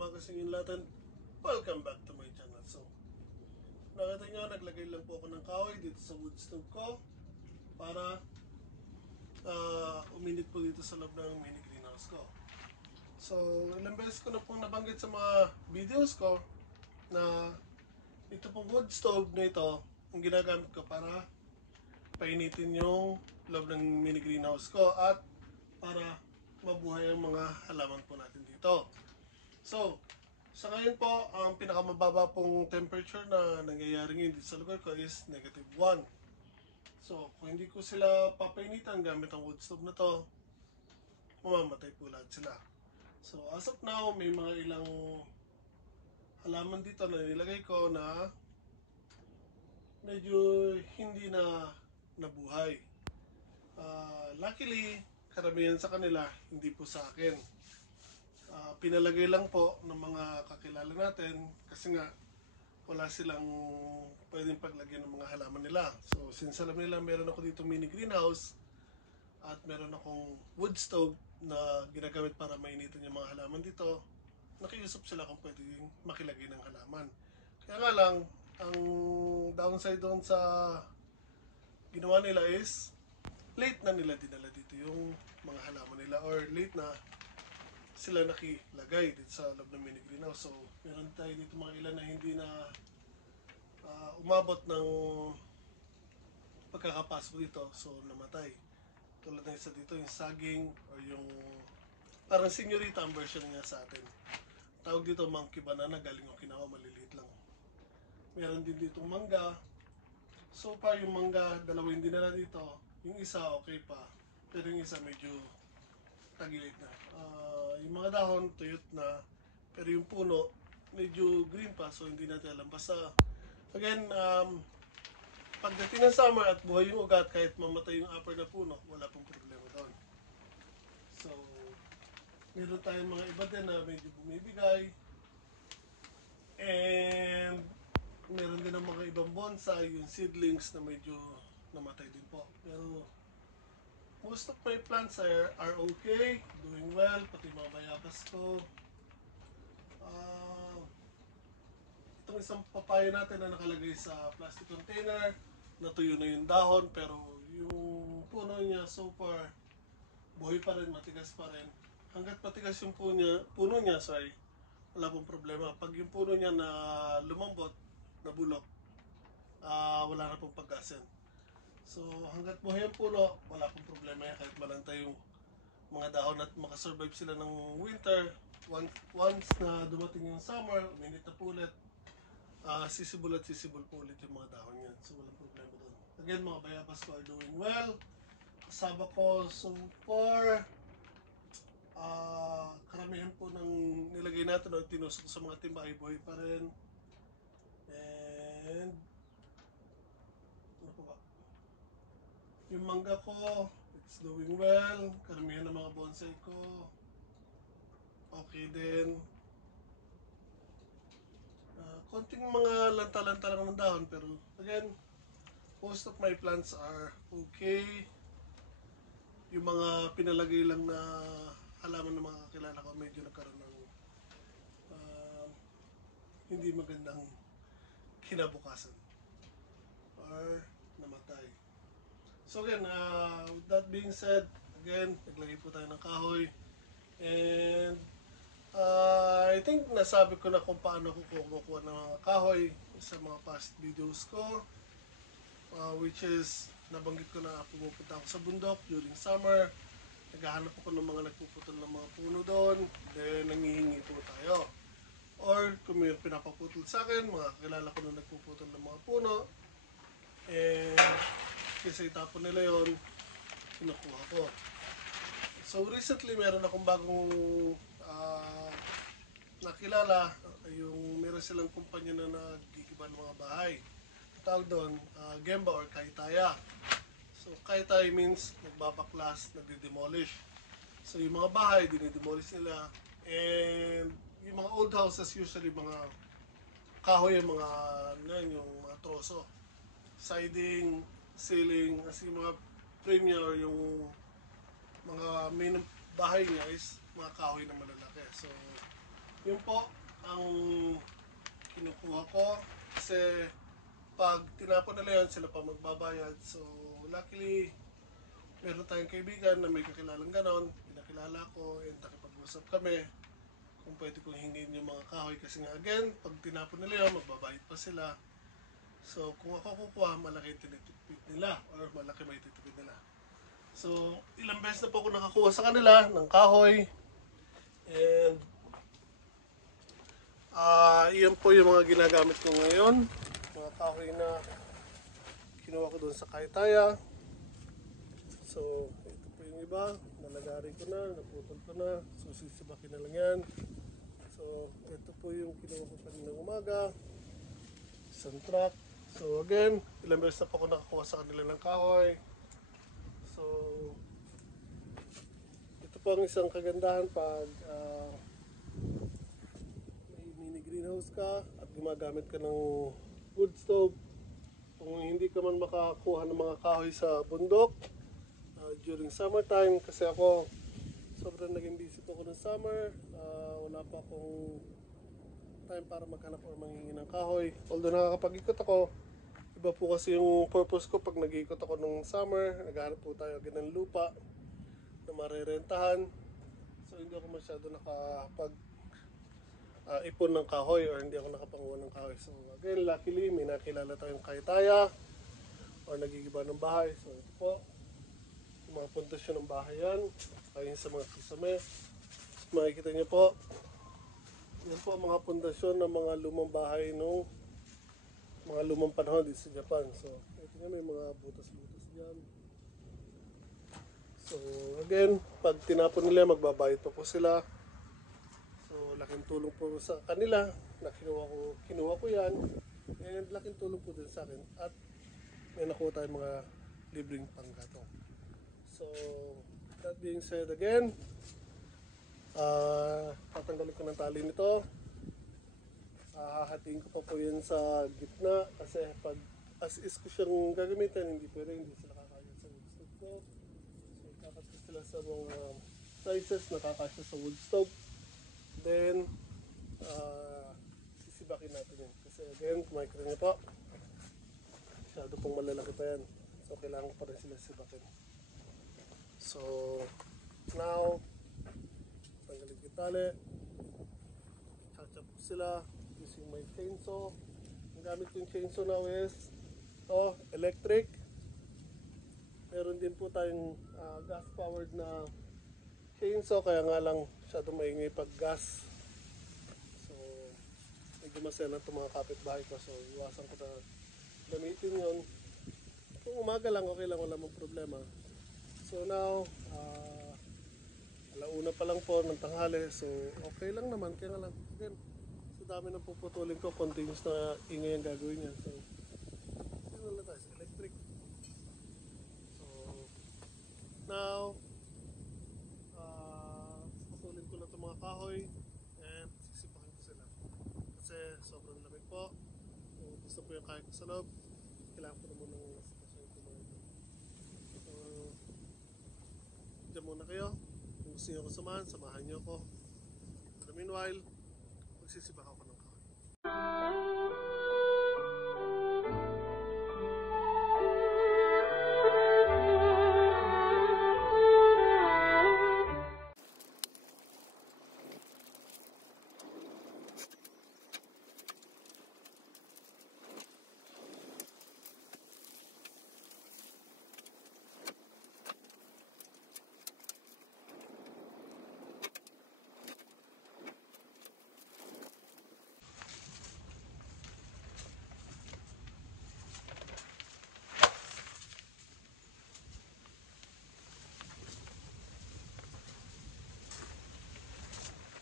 umaga sa inyo lahat. Welcome back to my channel. So, nakita nyo, naglagay lang po ako ng kahoy dito sa wood stove ko para uminit po dito sa loob ng mini greenhouse ko. So, ilang beses ko na pong nabanggit sa mga videos ko na ito pong wood stove na ito ang ginagamit ko para painitin yung loob ng mini greenhouse ko at para mabuhay ang mga halaman po natin dito. So, sa ngayon po, ang pinakamababa pong temperature na nangyayari ngayon dito sa lugar ko is -1. So, kung hindi ko sila papainitan gamit ang wood stove na to, mamamatay po lahat sila. So, as of now, may mga ilang halaman dito na nilagay ko na medyo hindi na nabuhay. Luckily, karamihan sa kanila, hindi po sa akin. Pinalagay lang po ng mga kakilala natin kasi nga wala silang pwedeng paglagyan ng mga halaman nila. So, since alam nila meron ako dito mini greenhouse at meron akong wood stove na ginagamit para mainitin yung mga halaman dito, nakiusap sila kung pwedeng makilagay ng halaman. Kaya nga lang, ang downside doon sa ginawa nila is late na nila dinala dito yung mga halaman nila or late na sila nakilagay dito sa loob ng mini greenhouse. So, meron tayo dito mga ilan na hindi na umabot ng pagkakapasok dito. So, namatay. Tulad ng isa dito, yung saging or yung parang senyorita ang version niya sa atin. Tawag dito monkey banana, galing Okinawa, maliliit lang. Meron din dito mangga. So far, yung mangga, dalawa yung dinala dito. Yung isa okay pa, pero yung isa medyo tagilid na. Yung mga dahon, tuyot na, pero yung puno, medyo green pa, so hindi natin alam. Basta, again, pagdating ng summer at buhay yung ugat, kahit mamatay yung upper na puno, wala pong problema doon. So, meron tayong mga iba din na medyo bumibigay. And, meron din ng mga ibang bonsai, yung seedlings na medyo namatay din po. Pero, most of my plants are okay, doing well, pati mga bayabas ko. Itong isang papaya natin na nakalagay sa plastic container, natuyo na yung dahon, pero yung puno niya so far, buhay pa rin, matigas pa rin. Hanggat matigas yung puno niya, wala pong problema. Pag yung puno niya na lumambot, nabulok, wala na pong pag-asin. So, hanggat buhay ang puno, wala pong problema yan kahit malantay yung mga dahon at makasurvive sila ng winter. Once na dumating yung summer, uminit na po ulit, sisibol at sisibol po ulit yung mga dahon yan. So, walang problema doon. Again, mga bayabas ko are doing well. Kasaba ko so far, karamihan po ng nilagay natin o tinusok sa mga timba ay buhay pa rin. And, ano po ba? Yung mangga ko, it's doing well. Karamihan ng mga bonsai ko, okay din. Konting mga lanta-lanta lang ng dahon, pero again, most of my plants are okay. Yung mga pinalagay lang na halaman ng mga kakilala ko, medyo nagkaroon ng hindi magandang kinabukasan or namatay. So again, with that being said, again, naglagay po tayo ng kahoy. And I think nasabi ko na kung paano ko kumukuha ng mga kahoy sa mga past videos ko. Which is, nabanggit ko na pumupunta ako sa bundok during summer. Naghahanap ako ng mga nagpuputol ng mga puno doon. Then, nangihingi po tayo. Or, kung may pinapaputol sa akin, mga kakilala ko na nagpuputol ng mga puno. And, kasi itapon nila yon, kinukuha ko. So, recently, meron akong bagong nakilala. Yung meron silang kumpanya na naggigiba ng mga bahay. Tawag doon, Gemba or Kaitaya. So, Kaitay means nagbabaklas, nagde-demolish. So, yung mga bahay, dinidemolish nila. And, yung mga old houses, usually mga kahoy, yung mga troso. Siding, ceiling, as yung mga frame niya or yung mga main bahay niya is mga kahoy na malalaki. So, Yun po ang kinukuha ko kasi pag tinapon nila yun, sila pa magbabayad. So, luckily, meron tayong kaibigan na may kakilalang ganon. Pinakilala ko and nakipag-usap kami kung pwede kong hingin yung mga kahoy. Kasi nga again, pag tinapon nila yun, magbabayad pa sila. So, kung ako kukuha, malaki tinitipid nila or malaki may titipid nila. So, ilang beses na po ako nakakuha sa kanila ng kahoy. And, iyan po yung mga ginagamit ko ngayon. Mga kahoy na kinuha ko doon sa Kaytaya. So, ito po yung iba. Nalagari ko na, naputol ko na. So, sisibakin na lang yan. So, ito po yung kinuha ko kaninang umaga. Isang truck. So, again, ilang beses na po ako nakakuha sa kanila ng kahoy. So, ito po ang isang kagandahan pag may mini greenhouse ka at gumagamit ka ng wood stove. Kung hindi ka man makakuha ng mga kahoy sa bundok during summertime, kasi ako sobrang naging busy po ako ng summer, wala pa akong time para maghanap or manghingi ng kahoy. Although nakakapag-ikot ako, iba po kasi yung purpose ko pag nag-ikot ako nung summer, naghahanap po tayo agad ng lupa na marerentahan. So hindi ako masyado nakapag ipon ng kahoy or hindi ako nakapanguha ng kahoy. So again, luckily may nakilala tayong Kaytaya or nagigiba ng bahay. So ito po, yung mga pundasyon ng bahay yan, ayun sa mga kisame. Makikita niyo po, yan po ang mga pundasyon ng mga lumang bahay nung mga lumang panahon dito sa Japan. So ito nga, may mga butas-butas dyan. So again, pag tinapon nila, magbabayad pa po sila. So laking tulong po sa kanila na kinuha ko yan. And laking tulong po din sa akin. At may nakuha tayong mga libreng panggatong. So that being said again, tatanggalin ko ng tali nito. Hahatiin ko pa po yan sa gitna kasi pag as is ko siyang gagamitin, hindi sila kakasya sa wood stove ko. So kakasya sila sa mga sizes na kakasya sa wood stove. Then sisibakin natin yun kasi again, kumikita niyo po, masyado pong malalaki pa yan. So kailangan pa rin sila sibakin. So now, tanggalin ko yung tali, chachap ko sila using my chainsaw. Ang gamit ko yung chainsaw now is electric. Meron din po tayong gas powered na chainsaw, kaya nga lang masyado maingay pag gas. So medyo masela itong mga kapitbahay ko, so iwasan ko na gamitin yun. Kung umaga lang, okay lang, wala mong problema. So now, alauna pa lang po ng tanghali, so okay lang naman. Kaya nga lang, again, sa dami ng puputulin ko, continuous na ingay ang gagawin niya. So, yun lang tayo, electric. So, now, puputulin ko na itong mga kahoy and sisipakin ko sila. Kasi sobrang lamig po. So, gusto po yung kahoy ko sa loob. Kailangan ko na muna ng sitwasyon ko mga ito. So, dyan muna kayo. Kung gusto nyo ako samahan nyo ako. But meanwhile, magsisibak ako ng kahoy.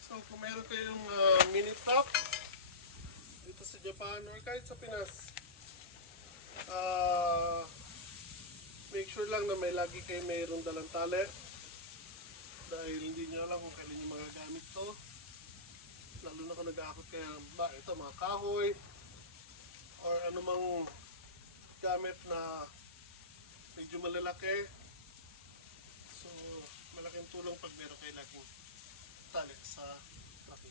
So kung meron kayong mini top dito sa Japan or kahit sa Pinas, make sure lang na may lagi kayo mayroong dalang tali dahil hindi nyo alam kung kailan nyo magagamit to, lalo na kung nag-aakot kayo ito mga kahoy or anumang gamit na medyo malalaki. So malaking tulong pag meron kayo laging tali sa truck.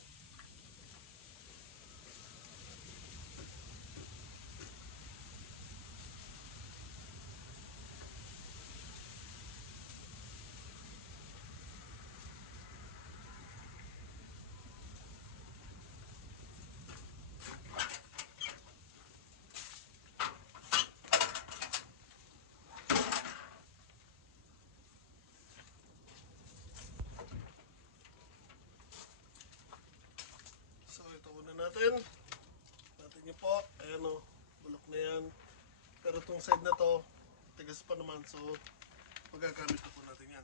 itong side na to, tigas pa naman, so magagamit na po natin yan.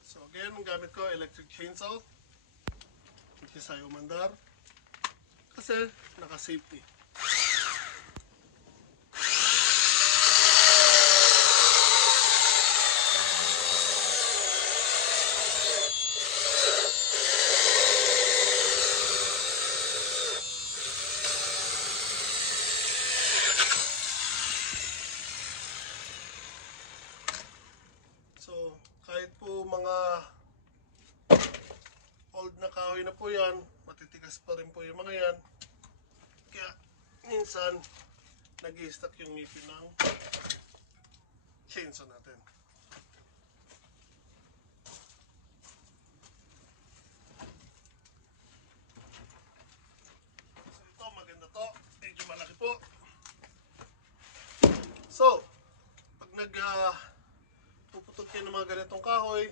So again, ang gamit ko electric chainsaw, which is ayaw mandar, kasi naka-safety. So, kahit po mga old na kahoy na po yan, matitigas pa rin po yung mga yan. Kaya, minsan, nag-i-stack yung ngipin ng chainsaw natin. So, ito, maganda to. Medyo malaki po. So, pag puputol kayo ng mga ganitong kahoy,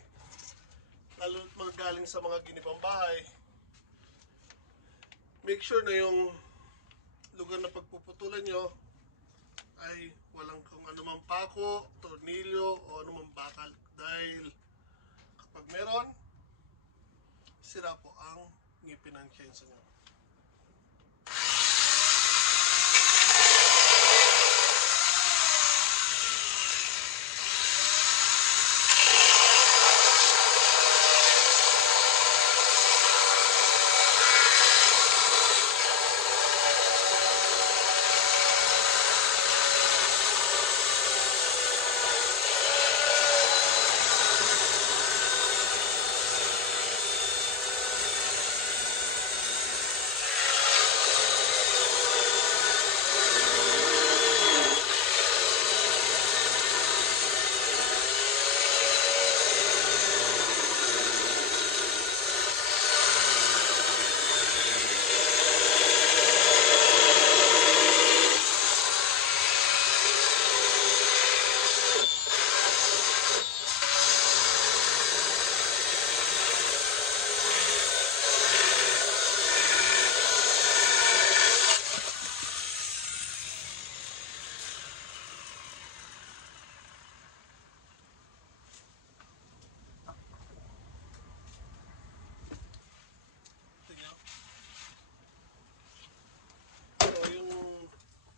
lalo mga galing sa mga ginipang bahay, make sure na yung lugar na pagpuputulan nyo ay walang kung anumang pako, tornilyo o anumang bakal, dahil kapag meron, sira po ang ngipin ng chainsaw nyo.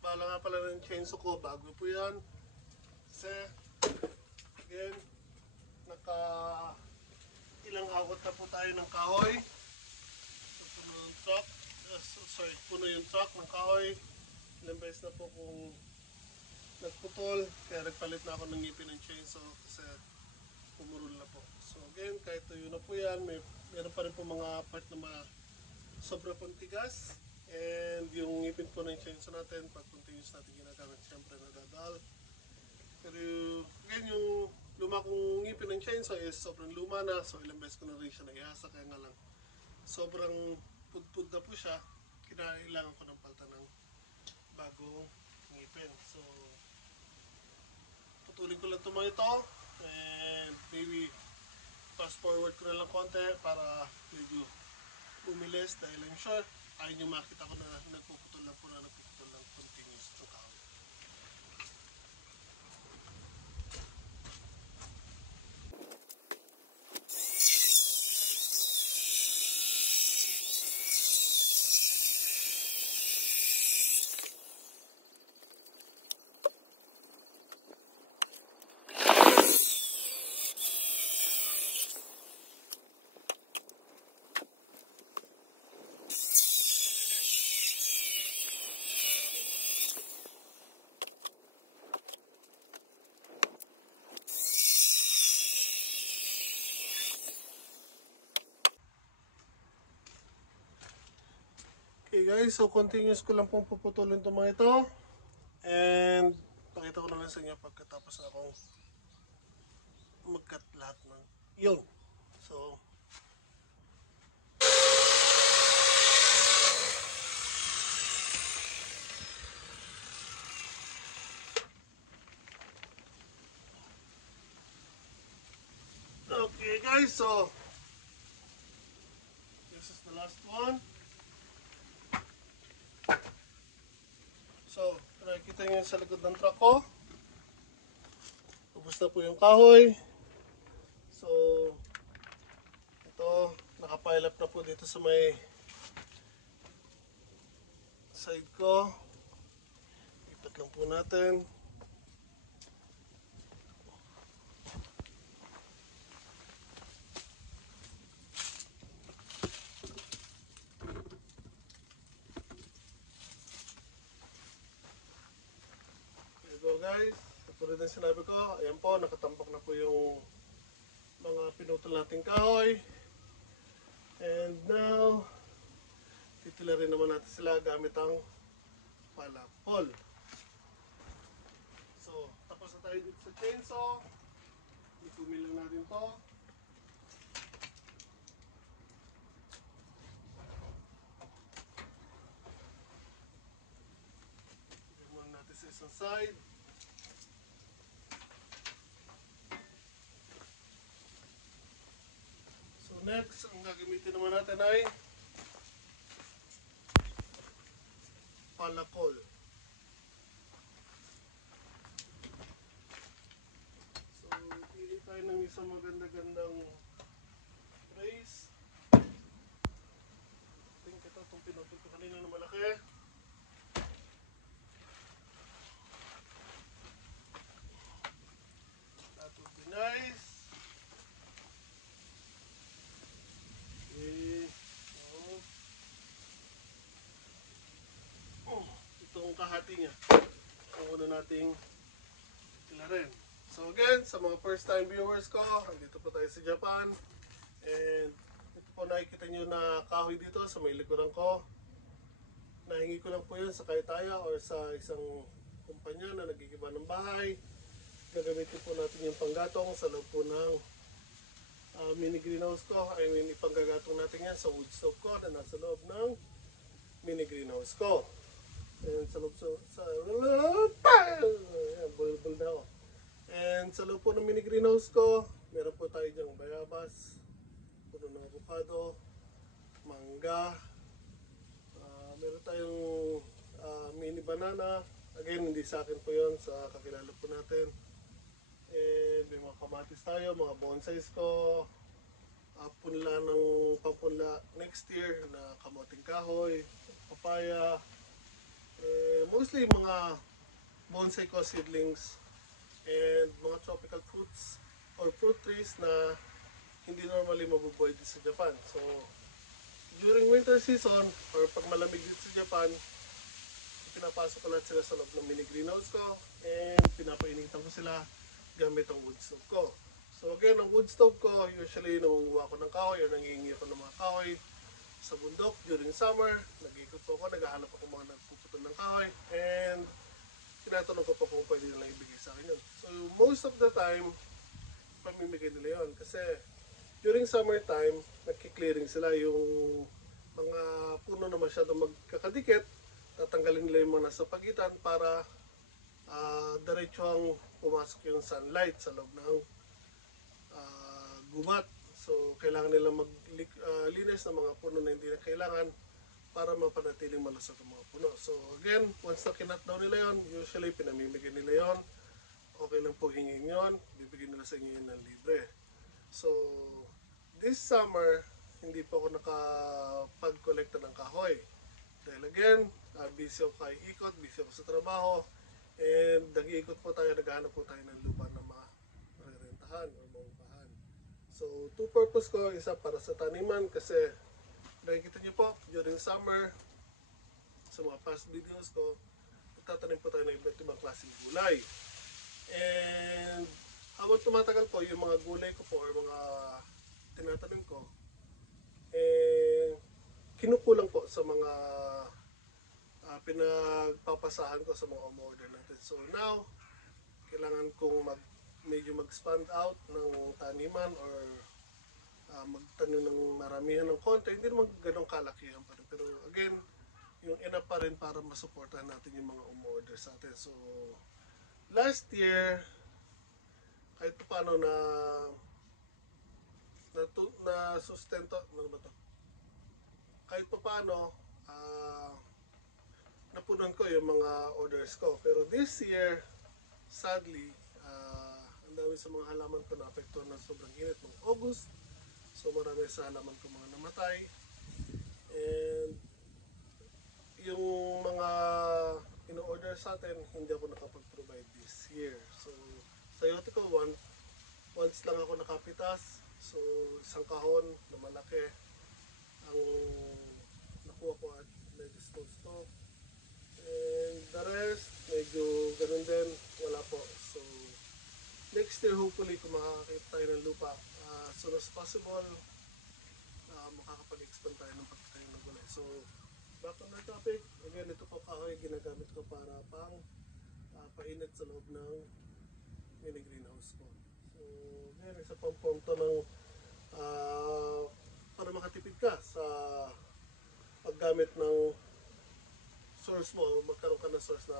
Pala nga pala ng chainsaw ko, bago po yan. Kasi, again, ilang hawat na po tayo ng kahoy. So, puno yung truck. Puno yung truck ng kahoy. Ilang beses na po kung nagputol, kaya nagpalit na ako ng ngipin ng chainsaw kasi pumurol na po. So again, kahit tuyo na po yan, meron pa rin po mga part na sobra pong tigas. And yung ngipin po ng chainsaw natin, pag continuous natin ginagamit, siyempre nadadal. Pero again, yung luma kong ngipin ng chainsaw is sobrang luma na. So ilang beses ko na rin siya naihasa, kaya nga lang sobrang pudpud na po siya. Kinailangan ko ng palta ng bagong ngipin. So putulin ko lang ito mga ito. And maybe fast forward ko na lang konti para medyo bumilis, dahil I'm sure ayaw nyo makita ko na nagpuputol lang continuous itong kahoy. Okay guys, so continuous ko lang pong puputulin itong mga ito. And pakita ko na lang sa inyo pagkatapos na akong mag-cut lahat ng yun. So okay guys, so this is the last one. So, nakikita nyo sa likod ng truck ko. Ubus na po yung kahoy. So, ito, nakapile up na po dito sa may side ko. Ipat lang po natin. There you go guys. Tulad ng sinabi ko, ayan po, nakatambak na po yung mga pinutol nating kahoy. And now, titilarin naman natin sila gamit ang palapol. So, tapos na tayo dito sa chainsaw. Ikumin lang natin to. Ikumin natin sa isang side. So next, ang gagamitin naman natin ay palakol. So, pili tayo ng isang maganda-gandang trace. Tingin kita itong pinutol ko kanina na malaki. That would be nice. Okay. So, itong kahati niya. Ang una nating tilarin. So again, sa mga first time viewers ko, dito po tayo sa Japan. And ito po nakikita nyo na kahoy dito sa may likuran ko. Nahingi ko lang po yun sa Kaytaya or sa isang kumpanya na nagigiba ng bahay. Gagamitin po natin yung panggatong sa loob po ng mini greenhouse ko. I mean, ipanggagatong natin yan sa wood stove ko na nasa loob ng mini greenhouse ko. And sa loob ayan, bulbul na ako. And sa loob po ng mini greenhouse ko, meron po tayo dyang bayabas, puno ng avocado, mangga, meron tayong mini banana. Again, hindi sa akin po yon, sa kakilala po natin. And may mga kamatis tayo, mga bonsais ko, punla ng papunla next year na kamoting kahoy, papaya, mostly mga bonsai ko seedlings and mga tropical fruits or fruit trees na hindi normally mabubuhay dito sa Japan. So, during winter season or pag malamig dito sa Japan, pinapasok ko lahat sila sa loob ng mini greenhouse ko and pinapainitan ko sila gamit ang wood stove ko. So again, ang wood stove ko, usually nangunguha ko ng kahoy o nangihingi ako ng mga kahoy sa bundok during summer. Nag-ikot po ako, naghahanap ako mga nagpuputol ng kahoy and tinatanong ko po kung pwede nila ibigay sa akin yun. So most of the time, pamimigay nila yun. Kasi during summertime, nagki-clearing sila yung mga puno na masyadong magkakadikit. Tatanggalin nila yung mga nasa pagitan para diretso ang pumasok yung sunlight sa loob ng gubat. So kailangan nila maglinis ng mga puno na hindi na kailangan para mapanatiling malusog ang mga puno. So again, once na kinat down nila yon, usually pinamimigay nila yon. Okay lang po hingin yon, bibigyan nila sa inyo yun ng libre. So this summer, hindi po ako nakapag-collecta ng kahoy. Dahil again, busy ako kay ikot, busy ako sa trabaho, and nag-iikot po tayo, naghahanap po tayo ng lupa na marerentahan o maupahan. So two purpose ko, isa para sa taniman kasi nakikita niyo po, during summer, sa mga past videos ko, tatanim po tayo ng iba't ibang klaseng gulay. And habang tumatagal po, yung mga gulay ko po or mga tinatanim ko, kinukulang po sa mga pinagpapasahan ko sa mga umorder natin. So now, kailangan kong medyo mag-expand out ng taniman or magtanim ng maramihan ng konti. Hindi naman ganong kalakihan pa rin. Pero again, yung enough pa rin para masuportahan natin yung mga umorder sa atin. So, last year, kahit pa paano na sustento, ano ba to? Kahit pa paano, napunan ko yung mga orders ko. Pero this year, sadly, ang dami sa mga halaman ko na apektuhan ng sobrang init ng August. So marami sa halaman ko mga namatay. And yung mga in-order sa atin, hindi ako nakapag-provide this year. So sa yote ko, once lang ako nakapitas. So isang kahon na malaki ang nakuha ko at na-dispose ko. And the rest, medyo ganun din, wala po. So next year, hopefully, kung makakakita tayo ng lupa, as soon as possible, makakapag-expand tayo ng pagkakain ng gulay. So, back on our topic, again, ito po kahoy, ginagamit ko para pang painit sa loob ng mini greenhouse ko. So, again, isa pang form to ng para makatipid ka sa paggamit ng source mo, magkaroon ka ng source na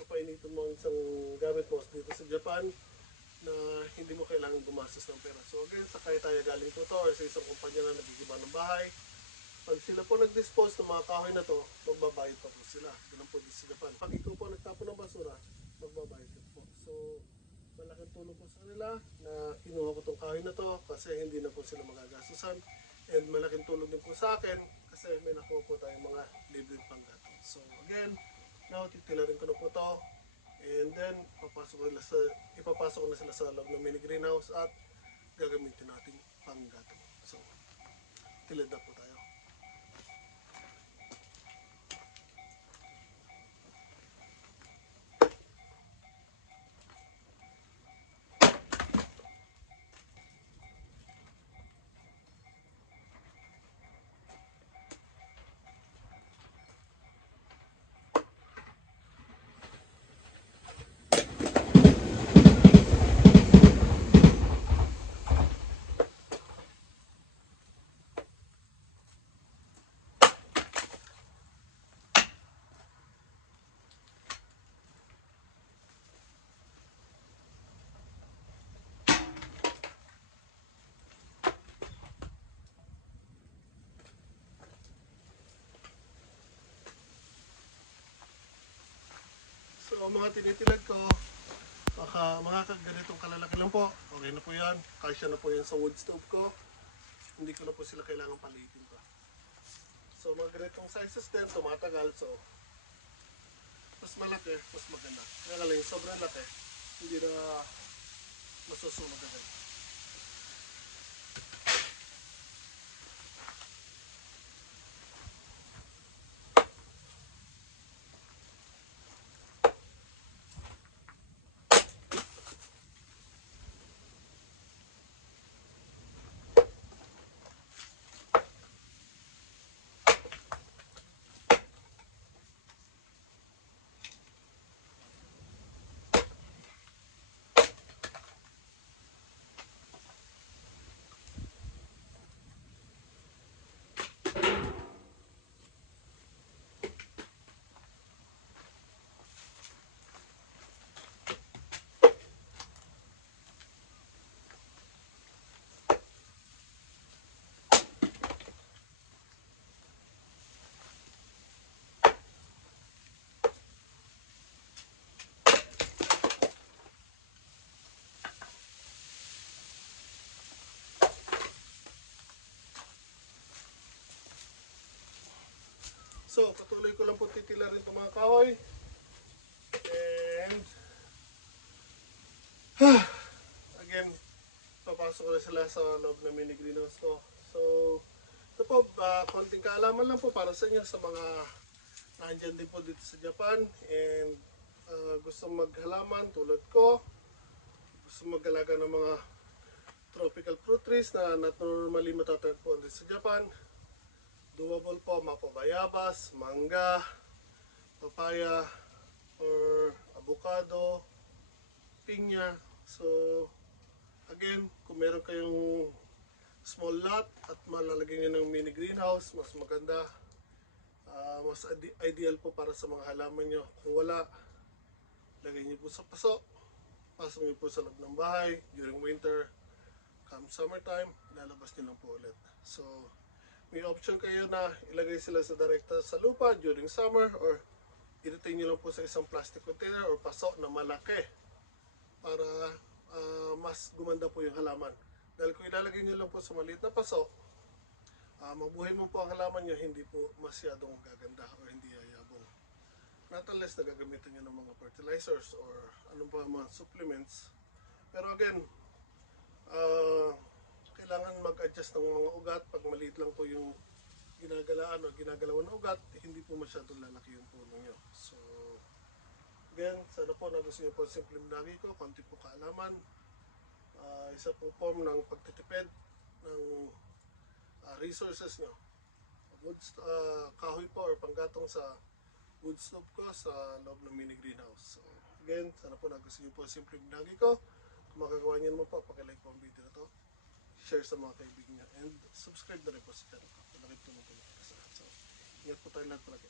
papainitin mo ang isang gamit mo dito sa Japan na hindi mo kailangan gumastos ng pera. So again, sa Kaytaya galing po to or sa isang kumpanya na nagigiba ng bahay. Pag sila po nag-dispose ng mga kahoy na to, magbabayad pa po sila. Ganun po dito sa Japan. Pag ikaw po nagtapon ng basura, magbabayad ka po. So malaking tulong po sa kanila na kinuha ko tong kahoy na to kasi hindi na po sila magagastusan. And malaking tulong din po sa akin kasi may nakuha po tayong mga libreng panggatong. So again, now titilarin ko na po to. And then, ipapasok ko na sila sa loob ng mini greenhouse at gagamitin natin panggatong. So, tilad na po tayo. So, mga tinitilad ko, mga ganitong kalalaki lang po. Okay na po yan. Kasya na po yan sa wood stove ko. Hindi ko na po sila kailangan palitin pa. So, mga ganitong sizes din, tumatagal. So, mas malaki, mas maganda. Kaya lang, sobrang laki. Hindi na masusunog agad. So, patuloy ko lang po titilarin itong mga kahoy. And, again, papasok ko na sila sa loob ng mini greenhouse ko. So, ito po, konting kaalaman lang po para sa inyo sa mga nandyan din po dito sa Japan. And, gusto maghalaman tulad ko. Gusto mag-alaga ng mga tropical fruit trees na not normally matatagpuan dito sa Japan. Doable po, mapabayabas, mangga, papaya, or avocado, pinya. So, again, kung meron kayong small lot at malalagay nyo ng mini greenhouse, mas maganda. Mas ideal po para sa mga halaman nyo. Kung wala, lagay nyo po sa paso. Pasok nyo po sa loob ng bahay during winter. Come summertime, lalabas nyo lang po ulit. So, may option kayo na ilagay sila sa direkta sa lupa during summer or i-retain nyo lang po sa isang plastic container or paso na malaki para mas gumanda po yung halaman. Dahil kung ilalagay nyo lang po sa maliit na paso, mabuhay mo po ang halaman nyo, hindi po masyadong gaganda o hindi yayabong. Not unless na gagamitin nyo ng mga fertilizers or anong pa mga supplements. Pero again, kailangan mag-adjust ng mga ugat. Pag maliit lang po yung ginagalaan o ginagalawan ng ugat, hindi po masyadong lalaki yung puno nyo. So, again, sana po nagustuhan nyo po simple minagi ko, konti po kaalaman. Isa po form ng pagtitipid ng resources nyo. Wood, kahoy po or panggatong sa wood stove ko sa loob ng mini greenhouse. So, again, sana po nagustuhan nyo po simple minagi ko. Kung magagawa nyo naman po, pakilike po ang video na to. Share sa mga kaibigan nyo. And subscribe na rin po sa channel ko. Malaki tulong po sa lahat. So, ingat po tayo lahat palagi.